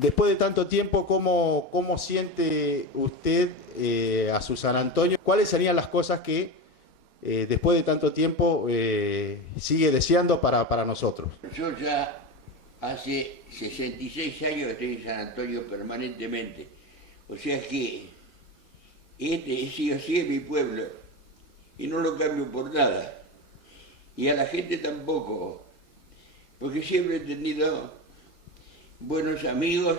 Después de tanto tiempo, ¿cómo siente usted a su San Antonio? ¿Cuáles serían las cosas que después de tanto tiempo sigue deseando para nosotros? Yo ya hace 66 años que estoy en San Antonio permanentemente. O sea que sí o sí es mi pueblo y no lo cambio por nada. Y a la gente tampoco, porque siempre he tenido buenos amigos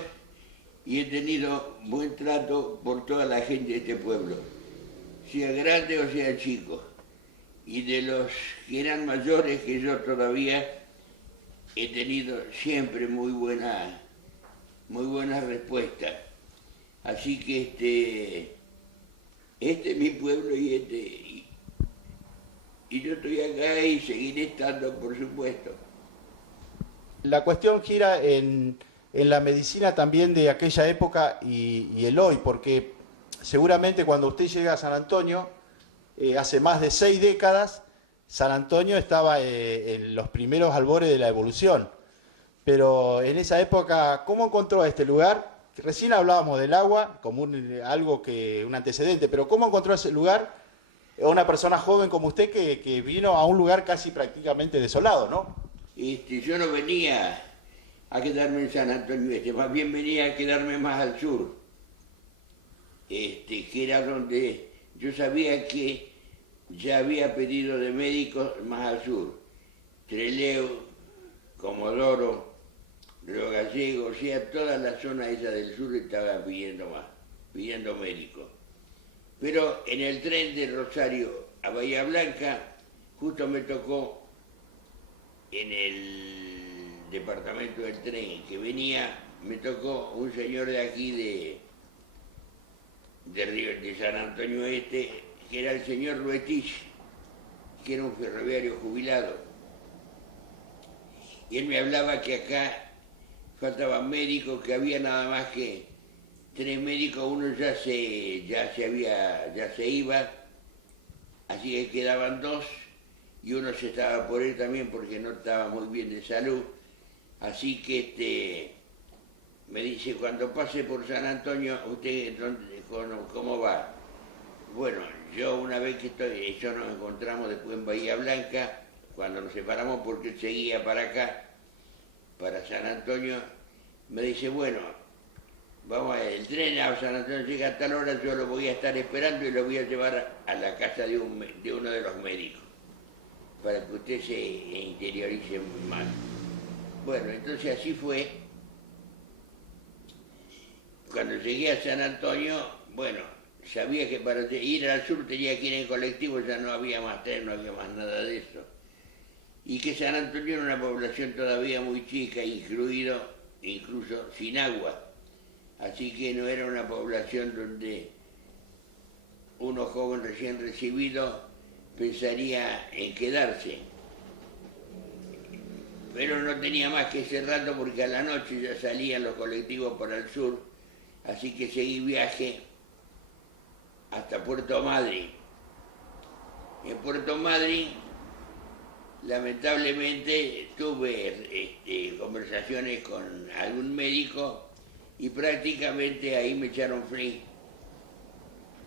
y he tenido buen trato por toda la gente de este pueblo, sea grande o sea chico. Y de los que eran mayores que yo todavía he tenido siempre muy buena respuesta. Así que este es mi pueblo y yo estoy acá y seguiré estando, por supuesto. La cuestión gira en la medicina también de aquella época y el hoy, porque seguramente cuando usted llega a San Antonio, hace más de 6 décadas, San Antonio estaba en los primeros albores de la evolución. Pero en esa época, ¿cómo encontró este lugar? Recién hablábamos del agua como un antecedente, pero ¿cómo encontró ese lugar a una persona joven como usted que vino a un lugar casi prácticamente desolado, ¿no? Yo no venía a quedarme en San Antonio Este, más bien venía a quedarme más al sur, que era donde yo sabía que ya había pedido de médicos más al sur. Trelew, Comodoro, Río Gallego, o sea, toda la zona esa del sur estaba pidiendo médicos. Pero en el tren de Rosario a Bahía Blanca, justo me tocó en el departamento del tren que venía, me tocó un señor de aquí de San Antonio Este, que era el señor Luetich, que era un ferroviario jubilado. Y él me hablaba que acá faltaban médicos, que había nada más que 3 médicos, uno ya se iba, así que quedaban 2, y uno se estaba por él también porque no estaba muy bien de salud. Así que me dice, cuando pase por San Antonio, ¿usted cómo va? Bueno, yo una vez yo nos encontramos después en Bahía Blanca, cuando nos separamos porque él seguía para acá, para San Antonio, me dice, bueno, el tren a San Antonio llega a tal hora, yo lo voy a estar esperando y lo voy a llevar a la casa de uno de los médicos, para que usted se interiorice más. Bueno, entonces así fue. Cuando llegué a San Antonio, bueno, sabía que para ir al sur tenía que ir en colectivo, ya no había más tren, no había más nada de eso. Y que San Antonio era una población todavía muy chica, incluso sin agua. Así que no era una población donde uno joven recién recibido pensaría en quedarse. Pero no tenía más que ese rato porque a la noche ya salían los colectivos para el sur, así que seguí viaje hasta Puerto Madryn. En Puerto Madryn, lamentablemente, tuve conversaciones con algún médico y prácticamente ahí me echaron free.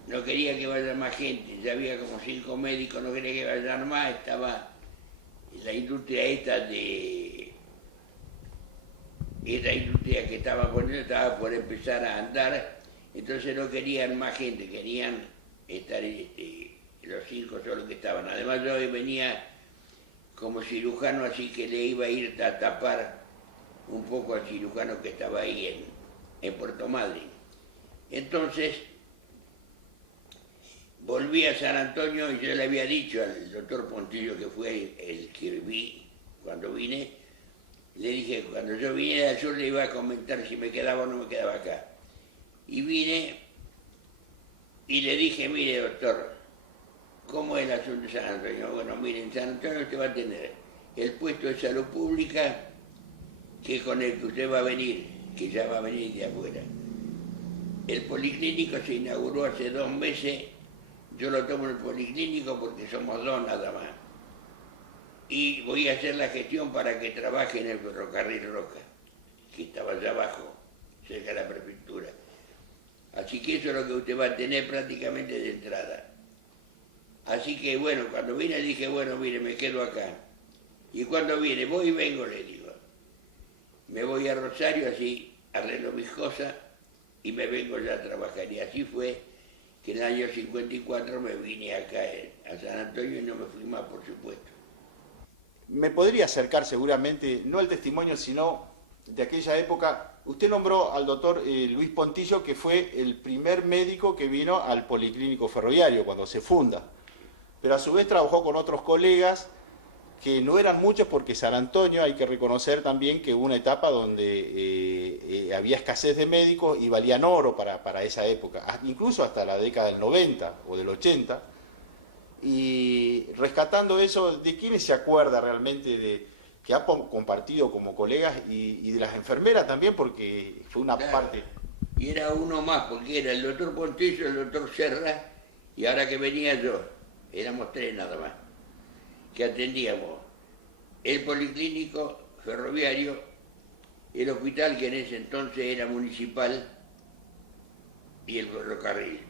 No quería que vaya más gente, ya había como 5 médicos, no quería que vayan más, estaba la industria esta industria que estaba poniendo estaba por empezar a andar, entonces no querían más gente, querían estar los 5 solos que estaban. Además yo venía como cirujano, así que le iba a ir a tapar un poco al cirujano que estaba ahí en Puerto Madryn. Entonces volví a San Antonio y yo le había dicho al doctor Pontillo, que fue el que vi cuando vine, le dije, cuando yo vine al sur le iba a comentar si me quedaba o no me quedaba acá. Y vine y le dije, mire doctor, ¿cómo es el asunto de San Antonio? Bueno, mire, en San Antonio usted va a tener el puesto de salud pública, que es con el que usted va a venir, que ya va a venir de afuera. El policlínico se inauguró hace 2 meses, yo lo tomo en el policlínico porque somos 2 nada más. Y voy a hacer la gestión para que trabaje en el ferrocarril Roca, que estaba allá abajo, cerca de la prefectura. Así que eso es lo que usted va a tener prácticamente de entrada. Así que bueno, cuando vine dije, bueno, mire, me quedo acá. Y cuando viene, voy y vengo, le digo. Me voy a Rosario, así arreglo mis cosas y me vengo ya a trabajar. Y así fue que en el año 54 me vine acá a San Antonio y no me fui más, por supuesto. Me podría acercar seguramente, no al testimonio, sino de aquella época. Usted nombró al doctor Luis Pontillo, que fue el primer médico que vino al Policlínico Ferroviario cuando se funda. Pero a su vez trabajó con otros colegas que no eran muchos, porque San Antonio, hay que reconocer también que hubo una etapa donde había escasez de médicos y valían oro para esa época, incluso hasta la década del 90 o del 80. Y rescatando eso, ¿de quiénes se acuerda realmente que ha compartido como colegas y de las enfermeras también? Porque fue una parte... Y era uno más, porque era el doctor Pontillo, el doctor Serra, y ahora que venía yo, éramos tres nada más, que atendíamos el Policlínico Ferroviario, el hospital que en ese entonces era municipal y el ferrocarril.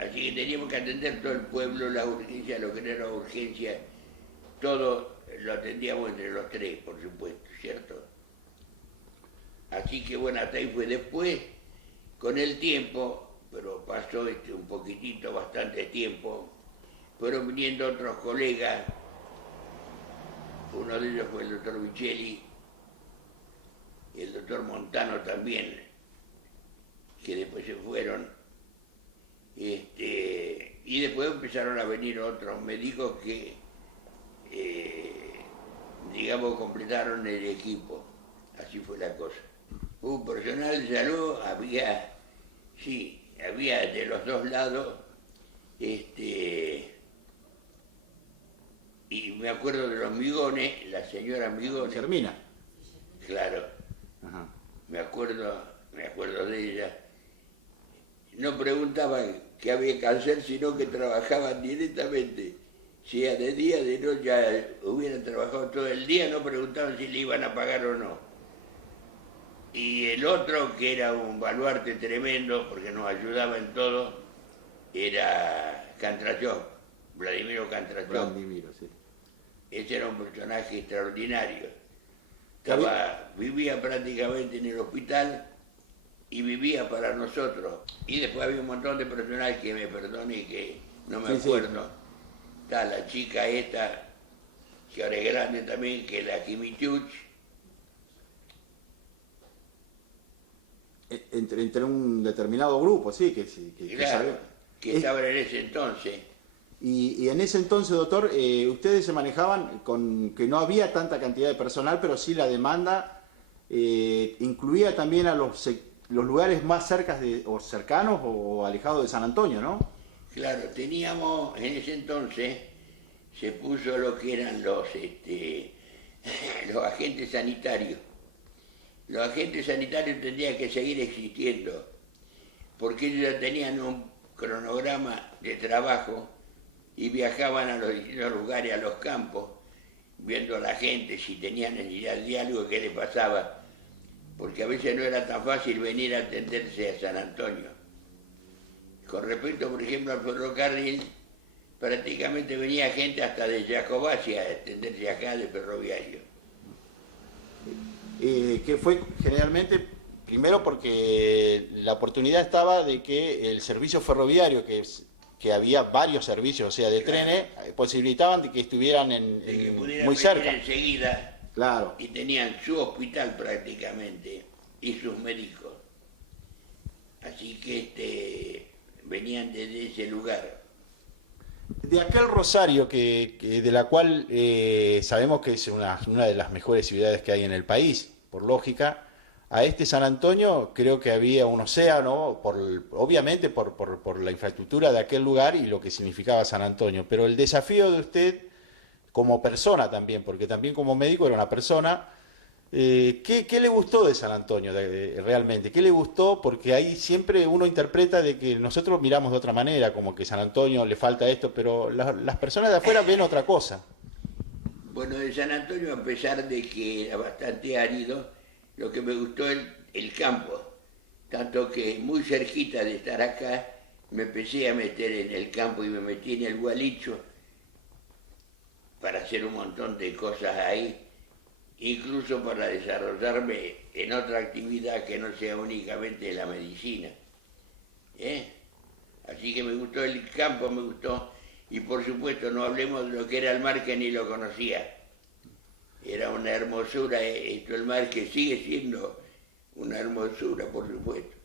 Así que teníamos que atender todo el pueblo, la urgencia, lo que no era urgencia, todo lo atendíamos entre los tres, por supuesto, ¿cierto? Así que bueno, hasta ahí fue. Después, con el tiempo, pero pasó un poquitito, bastante tiempo, fueron viniendo otros colegas, uno de ellos fue el doctor Micheli, y el doctor Montano también, que después se fueron. Y después empezaron a venir otros médicos que, digamos, completaron el equipo. Así fue la cosa. Un personal de salud, había de los dos lados, y me acuerdo de los Migones, la señora Migones. Germina. Claro. Ajá. Me acuerdo de ella. No preguntaban qué había que hacer, sino que trabajaban directamente. Si era de día, de noche, ya hubieran trabajado todo el día, no preguntaban si le iban a pagar o no. Y el otro, que era un baluarte tremendo, porque nos ayudaba en todo, era Cantrachov, Vladimiro Cantrachov. Vladimiro, sí. Ese era un personaje extraordinario. Vivía prácticamente en el hospital y vivía para nosotros. Y después había un montón de personal que me perdone que no me acuerdo. Sí. Está la chica esta, que ahora es grande también, que es la Kimichuch. Entre un determinado grupo, sí, que claro, que estaba en ese entonces. Y en ese entonces, doctor, ustedes se manejaban con que no había tanta cantidad de personal, pero sí la demanda incluía también a los lugares más cercanos o alejados de San Antonio, ¿no? Claro, teníamos, en ese entonces, se puso lo que eran los agentes sanitarios. Los agentes sanitarios tendrían que seguir existiendo, porque ellos ya tenían un cronograma de trabajo y viajaban a los distintos lugares, a los campos, viendo a la gente si tenía necesidad de algo, qué le pasaba, porque a veces no era tan fácil venir a atenderse a San Antonio. Con respecto, por ejemplo, al ferrocarril, prácticamente venía gente hasta de Jacobacci a atenderse acá del ferroviario. Que fue generalmente, primero porque la oportunidad estaba de que el servicio ferroviario, que había varios servicios, o sea, de trenes, posibilitaban de que estuvieran muy cerca. Enseguida, claro. Y tenían su hospital prácticamente y sus médicos. Así que venían desde ese lugar. De aquel Rosario, de la cual sabemos que es una de las mejores ciudades que hay en el país, por lógica, a este San Antonio creo que había un océano, obviamente por la infraestructura de aquel lugar y lo que significaba San Antonio, pero el desafío de usted como persona también, porque también como médico era una persona, ¿qué le gustó de San Antonio realmente? ¿Qué le gustó? Porque ahí siempre uno interpreta de que nosotros miramos de otra manera, como que San Antonio le falta esto, pero las personas de afuera ven otra cosa. Bueno, de San Antonio, a pesar de que era bastante árido, lo que me gustó el campo. Tanto que muy cerquita de estar acá, me empecé a meter en el campo y me metí en el Gualicho para hacer un montón de cosas ahí, incluso para desarrollarme en otra actividad que no sea únicamente la medicina. ¿Eh? Así que me gustó el campo, me gustó, y por supuesto no hablemos de lo que era el mar, que ni lo conocía. Era una hermosura, esto el mar, que sigue siendo una hermosura, por supuesto.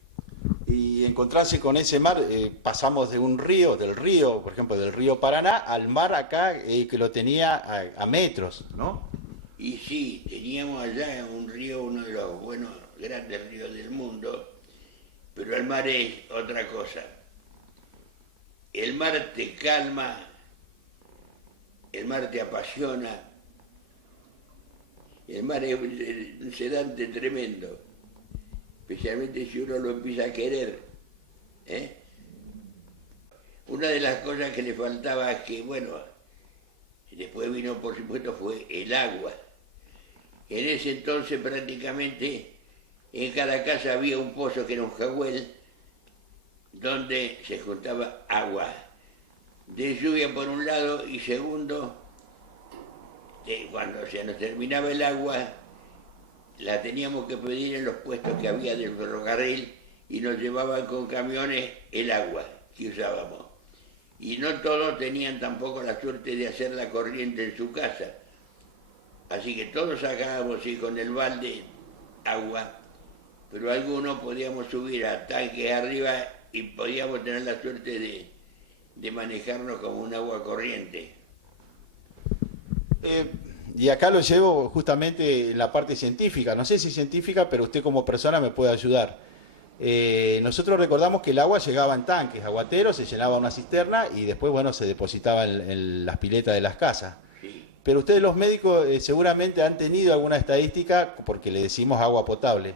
Y encontrarse con ese mar, pasamos de un río, del río, por ejemplo, del río Paraná, al mar acá, que lo tenía a metros, ¿no? Y sí, teníamos allá un río, uno de los buenos, grandes ríos del mundo, pero el mar es otra cosa. El mar te calma, el mar te apasiona, el mar es un sedante tremendo, especialmente si uno lo empieza a querer. ¿Eh? Una de las cosas que le faltaba, que bueno, después vino por supuesto, fue el agua. En ese entonces prácticamente en cada casa había un pozo que era un jagüel, donde se juntaba agua de lluvia por un lado, y segundo, cuando se nos terminaba el agua, la teníamos que pedir en los puestos que había del ferrocarril, y nos llevaban con camiones el agua que usábamos. Y no todos tenían tampoco la suerte de hacer la corriente en su casa. Así que todos sacábamos con el balde agua, pero algunos podíamos subir a tanques arriba y podíamos tener la suerte de manejarnos como un agua corriente. Y acá lo llevo justamente en la parte científica, no sé si científica, pero usted como persona me puede ayudar. Nosotros recordamos que el agua llegaba en tanques aguateros, se llenaba una cisterna y después, bueno, se depositaba en las piletas de las casas. Sí. Pero ustedes los médicos seguramente han tenido alguna estadística, porque le decimos agua potable.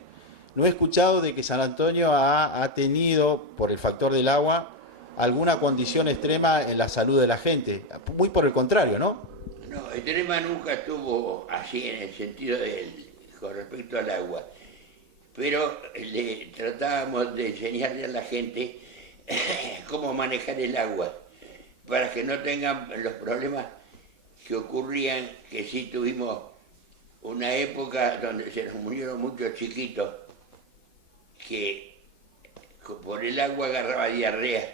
No he escuchado de que San Antonio ha tenido, por el factor del agua, alguna condición extrema en la salud de la gente. Muy por el contrario, ¿no? No, el tema nunca estuvo así en el sentido con respecto al agua. Pero le tratábamos de enseñarle a la gente cómo manejar el agua, para que no tengan los problemas que ocurrían, que sí tuvimos una época donde se nos murieron muchos chiquitos, que por el agua agarraba diarrea.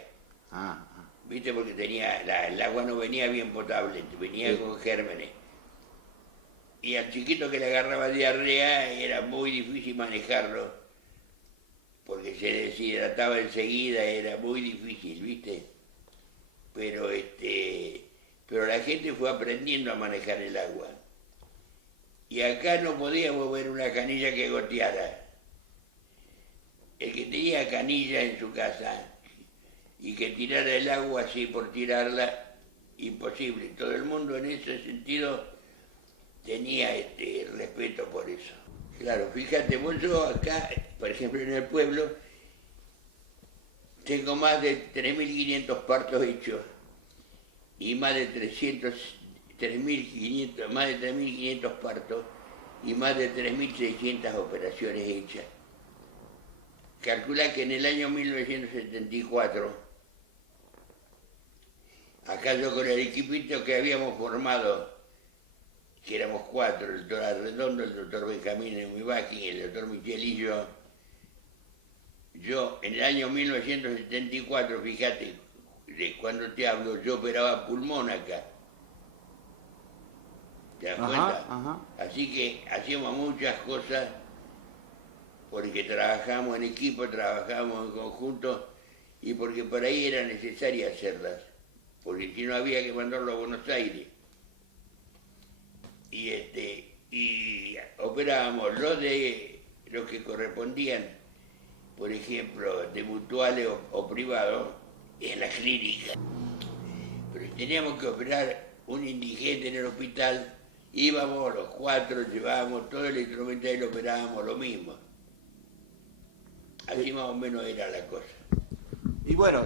¿Viste? Porque el agua no venía bien potable, venía con gérmenes. Y al chiquito que le agarraba diarrea era muy difícil manejarlo, porque se deshidrataba enseguida, era muy difícil, ¿viste? Pero la gente fue aprendiendo a manejar el agua. Y acá no podíamos ver una canilla que goteara. El que tenía canilla en su casa y que tirara el agua así por tirarla, imposible. Todo el mundo en ese sentido tenía respeto por eso. Claro, fíjate, yo acá, por ejemplo en el pueblo, tengo más de 3.500 partos hechos y más de 3.500 partos y más de 3.600 operaciones hechas. Calcula que en el año 1974, acá yo con el equipito que habíamos formado, que éramos 4, el doctor Arredondo, el doctor Benjamín Emibaki, el doctor Michelillo, yo en el año 1974, fíjate, de cuando te hablo, yo operaba pulmón acá. ¿Te das cuenta? Ajá. Así que hacíamos muchas cosas porque trabajábamos en equipo, trabajábamos en conjunto y porque por ahí era necesario hacerlas, porque si no había que mandarlo a Buenos Aires. Y operábamos los que correspondían, por ejemplo, de mutuales o privados, en la clínica. Pero si teníamos que operar un indigente en el hospital, íbamos los 4, llevábamos todo el instrumental y lo operábamos lo mismo. Así más o menos era la cosa. Y bueno,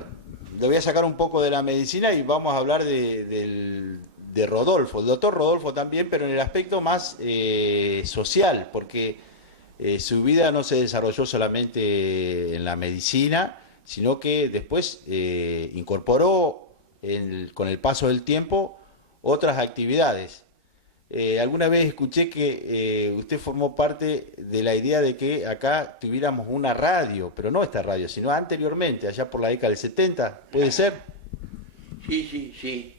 le voy a sacar un poco de la medicina y vamos a hablar de Rodolfo, el doctor Rodolfo también, pero en el aspecto más social, porque su vida no se desarrolló solamente en la medicina, sino que después incorporó con el paso del tiempo otras actividades. Alguna vez escuché que usted formó parte de la idea de que acá tuviéramos una radio, pero no esta radio, sino anteriormente, allá por la década del 70, ¿puede ser? Sí, sí, sí.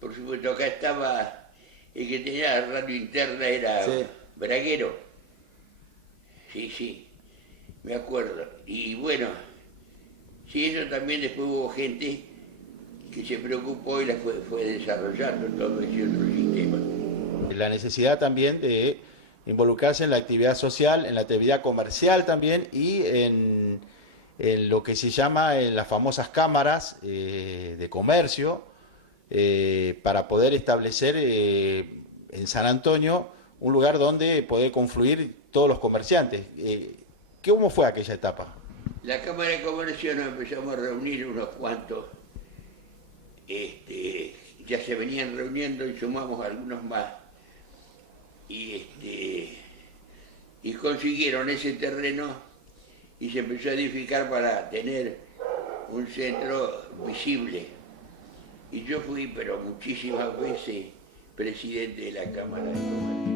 Por supuesto, acá estaba el que tenía la radio interna, era Sí. Braguero. Sí, sí, me acuerdo. Y bueno, sí, eso también después hubo gente que se preocupó y la fue desarrollando todo ese otro sistema. La necesidad también de involucrarse en la actividad social, en la actividad comercial también y en lo que se llama en las famosas cámaras de comercio para poder establecer en San Antonio un lugar donde poder confluir todos los comerciantes. ¿Cómo fue aquella etapa? La Cámara de Comercio nos empezamos a reunir unos cuantos, ya se venían reuniendo y sumamos algunos más. Y consiguieron ese terreno y se empezó a edificar para tener un centro visible. Y yo fui, pero muchísimas veces, presidente de la Cámara de Comercio.